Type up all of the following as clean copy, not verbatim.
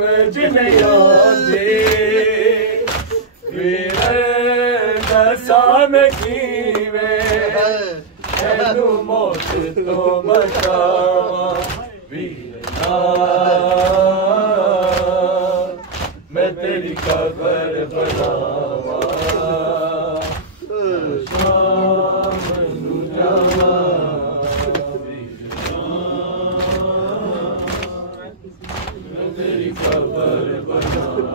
नहीं आती दसा में कीवे तेनू मौत तो बचावा वीरा मैं तेरी कबर बनावा शाम नू जावा मैं तेरी कबर बनावा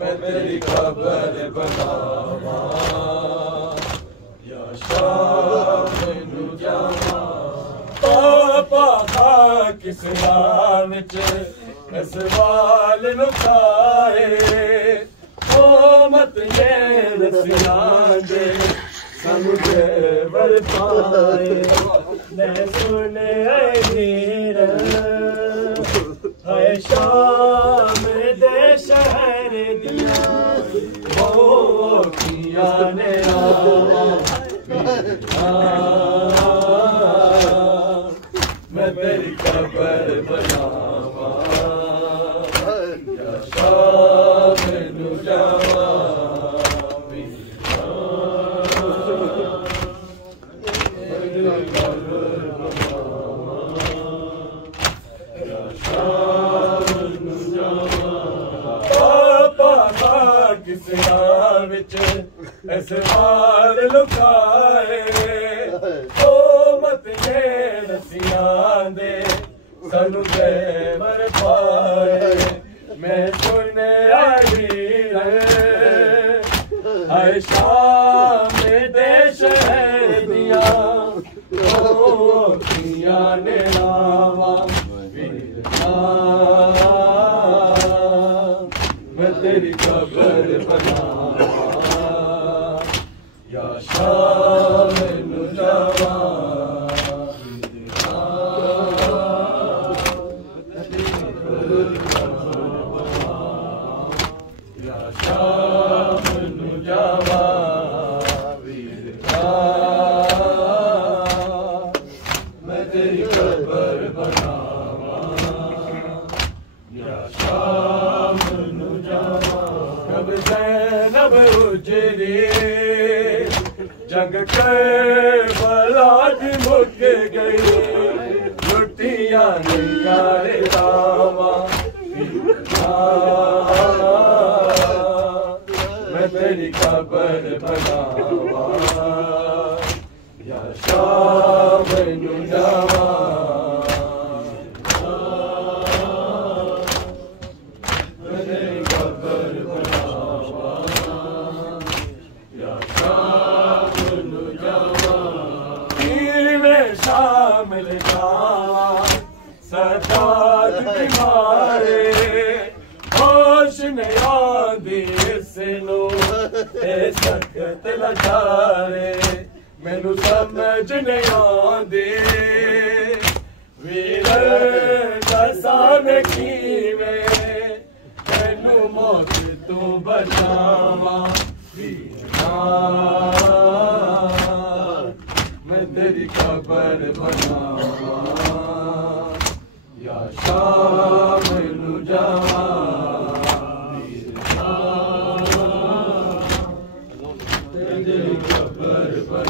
मैं तेरी खबर बनावा या शाम नू जावा पापा खा किस नाम च इस वाल नु खाए ओ मत ये रसिया दे समुझे बरपाए मैं सुने हीर है शाम दे शहर दिया वो किया ने मैं तेरी कबर बनावा या शाम नू जावा ऐसे मार लुकाए ओ मत ये रसियां दे सानू दे मर पाए मैं सुने आई है शाम दे शहर दिया ओ किया ने लावा मैं तेरी खबर बनावा या शाम नू जावा या शाम नू जावा मैं तेरी खबर बनावा या शाम नू जावा कब ज़ैनब उजरी जग करबला दी मुक गई लुटिया नहीं रावा मैं तेरी खबर बनावा या शाम नू जावा मैं तेरी खबर बनावा या शाम नू जावा शामिल जावा सरदार बीमारे होश नहीं आंदी इसनू ए सख्त लाचारे मैनू समझ नहीं आंदी वीर दसा में कीवे तेनू मौत तू बचावा मैं तेरी खबर बनावा या शाम नू जावा मैं तेरी खबर बनावा।